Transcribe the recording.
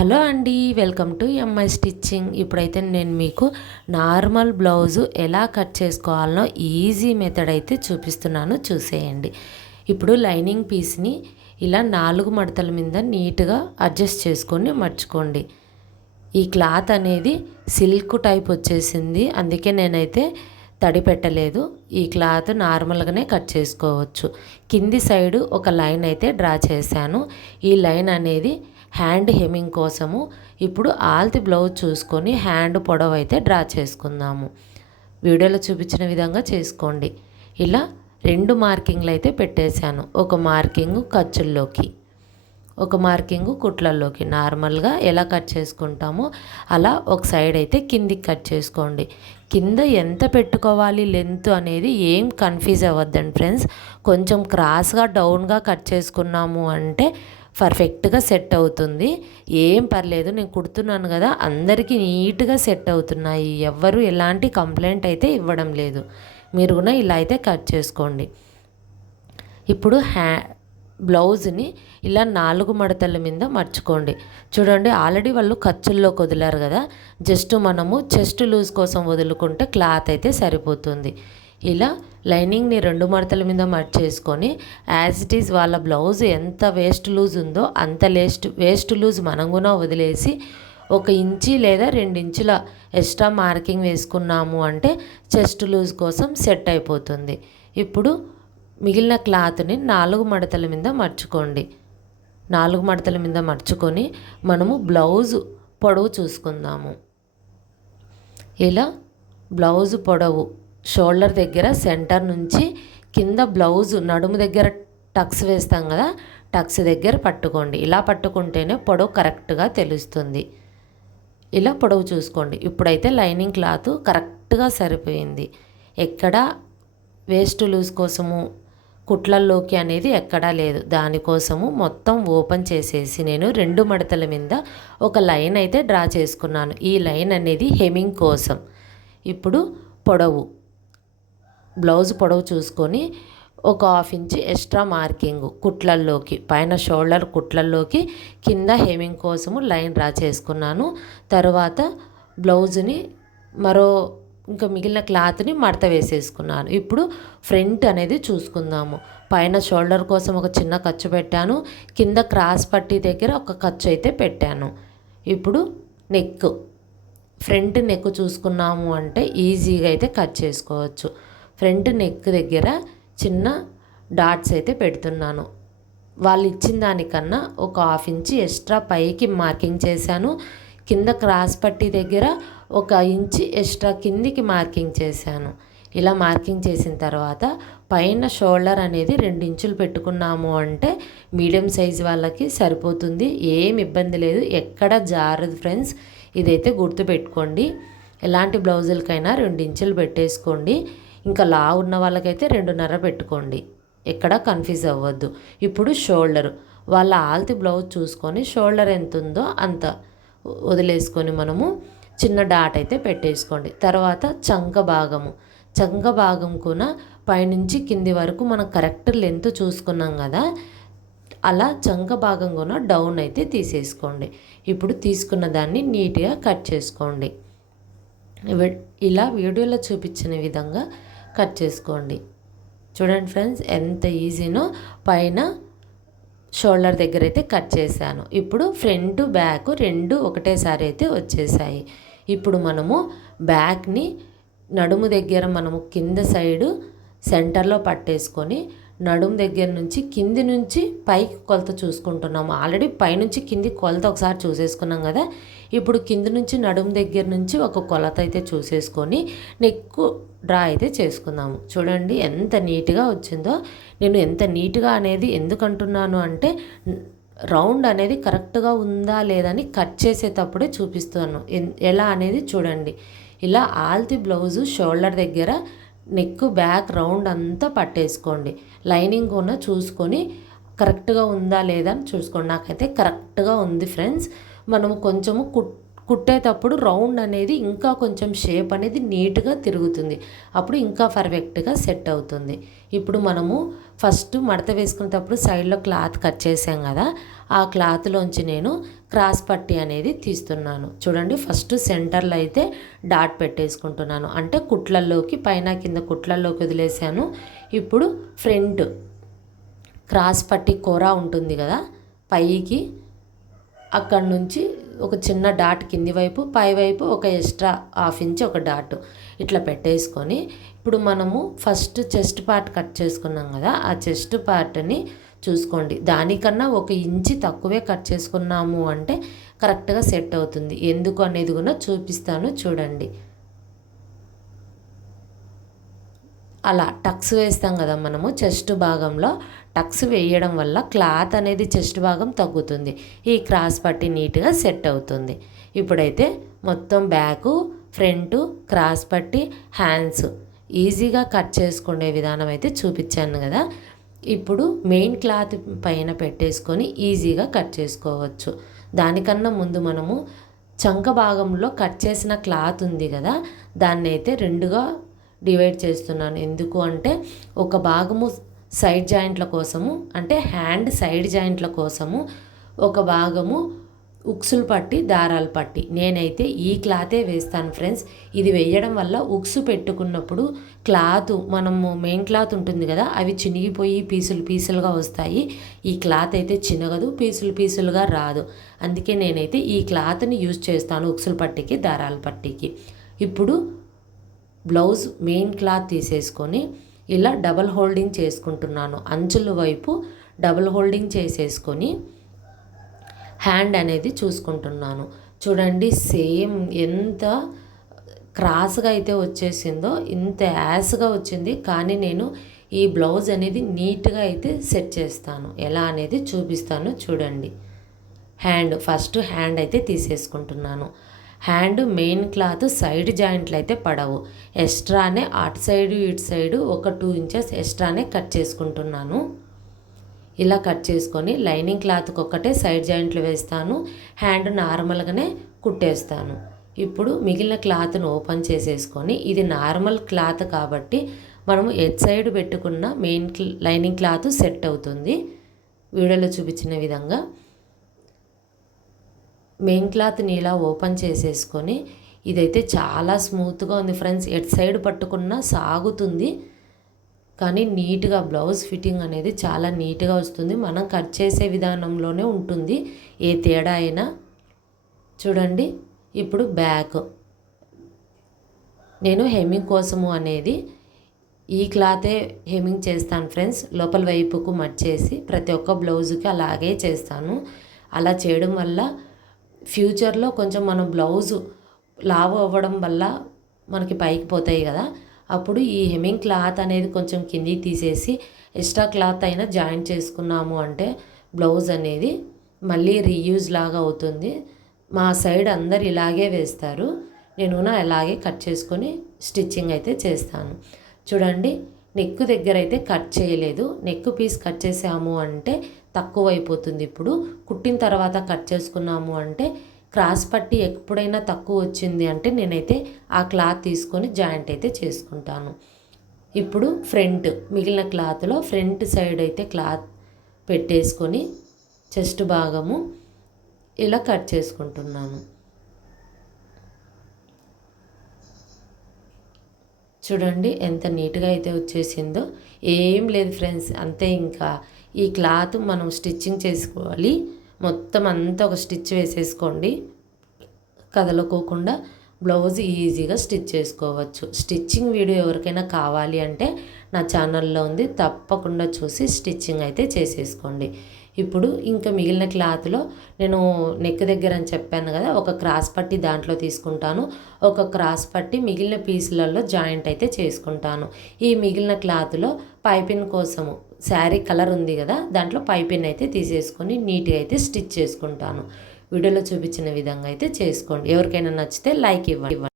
Hello అండి welcome to MI stitching. ఇప్పుడైతే నేను మీకు నార్మల్ బ్లౌజు ఎలా కట్ చేసుకోవాలనో ఈజీ మెథడ్ అయితే చూపిస్తున్నాను చూసేయండి. ఇప్పుడు లైనింగ్ పీస్ని ఇలా నాలుగు మడతల మీద నీట్గా అడ్జస్ట్ చేసుకొని మర్చుకోండి. ఈ క్లాత్ అనేది సిల్క్ టైప్ వచ్చేసింది అందుకే నేనైతే తడి పెట్టలేదు. ఈ క్లాత్ నార్మల్గానే కట్ చేసుకోవచ్చు. కింది సైడు ఒక లైన్ అయితే డ్రా చేశాను. ఈ లైన్ అనేది హ్యాండ్ హెమ్మింగ్ కోసము ఇప్పుడు ఆల్తి బ్లౌజ్ చూసుకొని హ్యాండ్ పొడవు అయితే డ్రా చేసుకుందాము. వీడియోలో చూపించిన విధంగా చేసుకోండి. ఇలా రెండు మార్కింగ్లు అయితే పెట్టేశాను. ఒక మార్కింగ్ ఖర్చుల్లోకి ఒక మార్కింగ్ కుట్లల్లోకి. నార్మల్గా ఎలా కట్ చేసుకుంటామో అలా ఒక సైడ్ అయితే కిందికి కట్ చేసుకోండి. కింద ఎంత పెట్టుకోవాలి లెంత్ అనేది ఏం కన్ఫ్యూజ్ అవ్వద్దండి ఫ్రెండ్స్. కొంచెం క్రాస్గా డౌన్గా కట్ చేసుకున్నాము అంటే పర్ఫెక్ట్గా సెట్ అవుతుంది. ఏం పర్లేదు నేను కుడుతున్నాను కదా అందరికీ నీట్గా సెట్ అవుతున్నాయి. ఎవ్వరు ఎలాంటి కంప్లైంట్ అయితే ఇవ్వడం లేదు. మీరు కూడా ఇలా అయితే కట్ చేసుకోండి. ఇప్పుడు హ్యా బ్లౌజ్ని ఇలా నాలుగు మడతల మీద మర్చుకోండి. చూడండి ఆల్రెడీ వాళ్ళు ఖర్చుల్లో వదిలారు కదా. జస్ట్ మనము చెస్ట్ లూజ్ కోసం వదులుకుంటే క్లాత్ అయితే సరిపోతుంది. ఇలా లైనింగ్ని రెండు మడతల మీద మర్చేసుకొని యాజ్ ఇట్ ఈజ్ వాళ్ళ బ్లౌజ్ ఎంత వేస్ట్ లూజ్ ఉందో అంత లేస్ట్ వేస్ట్ లూజ్ మనం కూడా వదిలేసి ఒక ఇంచి లేదా రెండు ఇంచుల ఎక్స్ట్రా మార్కింగ్ వేసుకున్నాము అంటే చెస్ట్ లూజ్ కోసం సెట్ అయిపోతుంది. ఇప్పుడు మిగిలిన క్లాత్ని నాలుగు మడతల మీద మర్చుకోండి నాలుగు మడతల మీద మర్చుకొని మనము బ్లౌజ్ పొడవు చూసుకుందాము. ఇలా బ్లౌజ్ పొడవు షోల్డర్ దగ్గర సెంటర్ నుంచి కింద బ్లౌజ్ నడుము దగ్గర టక్స్ వేస్తాం కదా టక్స్ దగ్గర పట్టుకోండి. ఇలా పట్టుకుంటేనే పొడవు కరెక్ట్గా తెలుస్తుంది. ఇలా పొడవు చూసుకోండి. ఇప్పుడైతే లైనింగ్ క్లాత్ కరెక్ట్గా సరిపోయింది. ఎక్కడ వేస్ట్ లూజ్ కోసము కుట్లల్లోకి అనేది ఎక్కడా లేదు. దానికోసము మొత్తం ఓపెన్ చేసేసి నేను రెండు మడతల మీద ఒక లైన్ అయితే డ్రా చేసుకున్నాను. ఈ లైన్ అనేది హెమింగ్ కోసం. ఇప్పుడు పొడవు. బ్లౌజ్ పొడవు చూసుకొని ఒక హాఫ్ ఇంచ్ ఎక్స్ట్రా మార్కింగ్ కుట్లల్లోకి పైన షోల్డర్ కుట్లల్లోకి కింద హెమింగ్ కోసము లైన్ డ్రా చేసుకున్నాను. తర్వాత బ్లౌజ్ని మరో ఇంకా మిగిలిన క్లాత్ని మడత వేసేసుకున్నాను. ఇప్పుడు ఫ్రంట్ అనేది చూసుకుందాము. పైన షోల్డర్ కోసం ఒక చిన్న ఖర్చు పెట్టాను. కింద క్రాస్ పట్టీ దగ్గర ఒక ఖర్చు అయితే పెట్టాను. ఇప్పుడు నెక్ ఫ్రంట్ నెక్ చూసుకున్నాము అంటే ఈజీగా అయితే కట్ చేసుకోవచ్చు. ఫ్రంట్ నెక్ దగ్గర చిన్న డాట్స్ అయితే పెడుతున్నాను. వాళ్ళు ఇచ్చిన దానికన్నా ఒక హాఫ్ ఇంచ్ ఎక్స్ట్రా పైకి మార్కింగ్ చేశాను. కింద క్రాస్ పట్టి దగ్గర ఒక ఇంచ్ ఎక్స్ట్రా కిందికి మార్కింగ్ చేశాను. ఇలా మార్కింగ్ చేసిన తర్వాత పైన షోల్డర్ అనేది రెండు ఇంచులు పెట్టుకున్నాము అంటే మీడియం సైజ్ వాళ్ళకి సరిపోతుంది. ఏం ఇబ్బంది లేదు. ఎక్కడ జారదు ఫ్రెండ్స్. ఇదైతే గుర్తుపెట్టుకోండి. ఎలాంటి బ్లౌజులకైనా రెండు ఇంచులు పెట్టేసుకోండి. ఇంకా లా ఉన్న వాళ్ళకైతే రెండున్నర పెట్టుకోండి. ఎక్కడ కన్ఫ్యూజ్ అవ్వద్దు. ఇప్పుడు షోల్డర్. వాళ్ళ ఆల్తి బ్లౌజ్ చూసుకొని షోల్డర్ ఎంత ఉందో అంత వదిలేసుకొని మనము చిన్న డాట్ అయితే పెట్టేసుకోండి. తర్వాత చంక భాగము. చంక భాగం కూడా పైనుంచి కింది వరకు మనం కరెక్ట్ లెంత్ చూసుకున్నాం కదా అలా చంక భాగం కూడా డౌన్ అయితే తీసేసుకోండి. ఇప్పుడు తీసుకున్న దాన్ని నీట్గా కట్ చేసుకోండి. ఇలా వీడియోలో చూపించిన విధంగా కట్ చేసుకోండి. చూడండి ఫ్రెండ్స్ ఎంత ఈజీనో పైన షోల్డర్ దగ్గర అయితే కట్ చేశాను. ఇప్పుడు ఫ్రంట్ బ్యాక్ రెండు ఒకటేసారి అయితే వచ్చేసాయి. ఇప్పుడు మనము బ్యాక్ని నడుము దగ్గర మనము కింద సైడు సెంటర్లో పట్టేసుకొని నడుము దగ్గర నుంచి కింది నుంచి పైకి కొలత చూసుకుంటున్నాము. ఆల్రెడీ పైనుంచి కింది కొలత ఒకసారి చూసేసుకున్నాం కదా. ఇప్పుడు కింది నుంచి నడుము దగ్గర నుంచి ఒక కొలత అయితే చూసేసుకొని నెక్కు డ్రా అయితే చేసుకుందాము. చూడండి ఎంత నీట్గా వచ్చిందో. నేను ఎంత నీట్గా అనేది ఎందుకంటున్నాను అంటే రౌండ్ అనేది కరెక్ట్గా ఉందా లేదని కట్ చేసేటప్పుడే చూపిస్తాను. ఎలా అనేది చూడండి. ఇలా ఆల్తి బ్లౌజు షోల్డర్ దగ్గర నెక్ బ్యాక్ రౌండ్ అంతా పట్టేసుకోండి. లైనింగ్ కూడా చూసుకొని కరెక్ట్గా ఉందా లేదా అని చూసుకోండి. నాకైతే కరెక్ట్గా ఉంది ఫ్రెండ్స్. మనము కొంచెము కుట్ కుట్టేటప్పుడు రౌండ్ అనేది ఇంకా కొంచెం షేప్ అనేది నీట్గా తిరుగుతుంది. అప్పుడు ఇంకా పర్ఫెక్ట్గా సెట్ అవుతుంది. ఇప్పుడు మనము ఫస్ట్ మడత వేసుకునేటప్పుడు సైడ్లో క్లాత్ కట్ చేసాం కదా ఆ క్లాత్లోంచి నేను క్రాస్ పట్టి అనేది తీస్తున్నాను. చూడండి ఫస్ట్ సెంటర్లో అయితే డాట్ పెట్టేసుకుంటున్నాను. అంటే కుట్లల్లోకి పైన కింద కుట్లల్లోకి వదిలేసాను. ఇప్పుడు ఫ్రంట్ క్రాస్ పట్టి కూర ఉంటుంది కదా పైకి అక్కడి నుంచి ఒక చిన్న డాట్ కింది వైపు పై వైపు ఒక ఎక్స్ట్రా హాఫ్ ఇంచ్ ఒక డాట్ ఇట్లా పెట్టేసుకొని ఇప్పుడు మనము ఫస్ట్ చెస్ట్ పార్ట్ కట్ చేసుకున్నాం కదా ఆ చెస్ట్ పార్ట్ని చూసుకోండి. దానికన్నా ఒక ఇంచి తక్కువే కట్ చేసుకున్నాము అంటే కరెక్ట్గా సెట్ అవుతుంది. ఎందుకు అనేది కూడా చూపిస్తాను చూడండి. అలా టక్స్ వేస్తాం కదా మనము చెస్ట్ భాగంలో టక్స్ వేయడం వల్ల క్లాత్ అనేది చెస్ట్ భాగం తగ్గుతుంది. ఈ క్రాస్ పట్టి నీట్గా సెట్ అవుతుంది. ఇప్పుడైతే మొత్తం బ్యాకు ఫ్రంట్ క్రాస్ పట్టి హ్యాండ్స్ ఈజీగా కట్ చేసుకునే విధానం అయితే చూపించాను కదా. ఇప్పుడు మెయిన్ క్లాత్ పైన పెట్టేసుకొని ఈజీగా కట్ చేసుకోవచ్చు. దానికన్నా ముందు మనము చంక భాగంలో కట్ చేసిన క్లాత్ ఉంది కదా దాన్ని అయితే రెండుగా డివైడ్ చేస్తున్నాను. ఎందుకు అంటే ఒక భాగము సైడ్ జాయింట్ల కోసము అంటే హ్యాండ్ సైడ్ జాయింట్ల కోసము ఒక భాగము ఉక్సులు పట్టి దారాలు పట్టి. నేనైతే ఈ క్లాతే వేస్తాను ఫ్రెండ్స్ ఇది వేయడం వల్ల ఉక్సు పెట్టుకున్నప్పుడు క్లాత్ మనము మెయిన్ క్లాత్ ఉంటుంది కదా అవి చినిగిపోయి పీసులు పీసులుగా వస్తాయి. ఈ క్లాత్ అయితే చినగదు పీసులు పీసులుగా రాదు. అందుకే నేనైతే ఈ క్లాత్ని యూజ్ చేస్తాను ఉక్సులు పట్టికి దారాల పట్టికి. ఇప్పుడు బ్లౌజ్ మెయిన్ క్లాత్ తీసేసుకొని ఇలా డబల్ హోల్డింగ్ చేసుకుంటున్నాను. అంచుల వైపు డబల్ హోల్డింగ్ చేసేసుకొని హ్యాండ్ అనేది చూసుకుంటున్నాను. చూడండి సేమ్ ఎంత క్రాస్గా అయితే వచ్చేసిందో ఇంత యాస్గా వచ్చింది. కానీ నేను ఈ బ్లౌజ్ అనేది నీట్గా అయితే సెట్ చేస్తాను. ఎలా అనేది చూపిస్తాను చూడండి. హ్యాండ్ ఫస్ట్ హ్యాండ్ అయితే తీసేసుకుంటున్నాను. హ్యాండ్ మెయిన్ క్లాత్ సైడ్ జాయింట్లు అయితే పడవు. ఎక్స్ట్రానే అటు సైడు ఇటు సైడు ఒక టూ ఇంచెస్ ఎక్స్ట్రానే కట్ చేసుకుంటున్నాను. ఇలా కట్ చేసుకొని లైనింగ్ క్లాత్కి ఒక్కటే సైడ్ జాయింట్లు వేస్తాను. హ్యాండ్ నార్మల్గానే కుట్టేస్తాను. ఇప్పుడు మిగిలిన క్లాత్ను ఓపెన్ చేసేసుకొని ఇది నార్మల్ క్లాత్ కాబట్టి మనము ఎట్ సైడ్ పెట్టుకున్న మెయిన్ లైనింగ్ క్లాత్ సెట్ అవుతుంది. వీడియోలో చూపించిన విధంగా మెయిన్ క్లాత్ని ఇలా ఓపెన్ చేసేసుకొని ఇదైతే చాలా స్మూత్గా ఉంది ఫ్రెండ్స్. ఎట్ సైడ్ పట్టుకున్నా సాగుతుంది. కానీ నీట్గా బ్లౌజ్ ఫిట్టింగ్ అనేది చాలా నీట్గా వస్తుంది. మనం కట్ చేసే విధానంలోనే ఉంటుంది. ఏ తేడా అయినా. చూడండి. ఇప్పుడు బ్యాక్. నేను హెమ్మింగ్ కోసము అనేది ఈ క్లాతే హెమ్మింగ్ చేస్తాను ఫ్రెండ్స్. లోపల వైపుకు మర్చేసి ప్రతి ఒక్క బ్లౌజుకి అలాగే చేస్తాను. అలా చేయడం వల్ల ఫ్యూచర్లో కొంచెం మనం బ్లౌజు లావు అవ్వడం వల్ల మనకి పైకి పోతాయి కదా. అప్పుడు ఈ హెమ్మింగ్ క్లాత్ అనేది కొంచెం కిందికి తీసేసి ఎక్స్ట్రా క్లాత్ అయినా జాయింట్ చేసుకున్నాము అంటే బ్లౌజ్ అనేది మళ్ళీ రీయూజ్ లాగా అవుతుంది. మా సైడ్ అందరు ఇలాగే వేస్తారు. నేను అలాగే కట్ చేసుకొని స్టిచ్చింగ్ అయితే చేస్తాను. చూడండి నెక్ దగ్గర అయితే కట్ చేయలేదు. నెక్ పీస్ కట్ చేసాము అంటే తక్కువైపోతుంది. ఇప్పుడు కుట్టిన తర్వాత కట్ చేసుకున్నాము అంటే క్రాస్ పట్టి ఎప్పుడైనా తక్కువ వచ్చింది అంటే నేనైతే ఆ క్లాత్ తీసుకొని జాయింట్ అయితే చేసుకుంటాను. ఇప్పుడు ఫ్రంట్ మిగిలిన క్లాత్లో ఫ్రంట్ సైడ్ అయితే క్లాత్ పెట్టేసుకొని చెస్ట్ భాగము ఇలా కట్ చేసుకుంటున్నాను. చూడండి ఎంత నీట్గా అయితే వచ్చేసిందో. ఏం లేదు ఫ్రెండ్స్ అంతే ఇంకా. ఈ క్లాత్ మనం స్టిచ్చింగ్ చేసుకోవాలి. మొత్తం అంతా ఒక స్టిచ్ వేసేసుకోండి. కదలకోకుండా బ్లౌజ్ ఈజీగా స్టిచ్ చేసుకోవచ్చు. స్టిచ్చింగ్ వీడియో ఎవరికైనా కావాలి అంటే నా ఛానల్లో ఉంది. తప్పకుండా చూసి స్టిచ్చింగ్ అయితే చేసేసుకోండి. ఇప్పుడు ఇంకా మిగిలిన క్లాత్లో నేను నెక్ దగ్గర అని చెప్పాను కదా ఒక క్రాస్ పట్టి దాంట్లో తీసుకుంటాను. ఒక క్రాస్ పట్టి మిగిలిన పీసులలో జాయింట్ అయితే చేసుకుంటాను. ఈ మిగిలిన క్లాత్లో పైపింగ్ కోసము శారీ కలర్ ఉంది కదా దాంట్లో పైపింగ్ అయితే తీసేసుకొని నీట్గా అయితే స్టిచ్ చేసుకుంటాను. వీడియోలో చూపించిన విధంగా అయితే చేసుకోండి. ఎవరికైనా నచ్చితే లైక్ ఇవ్వండి.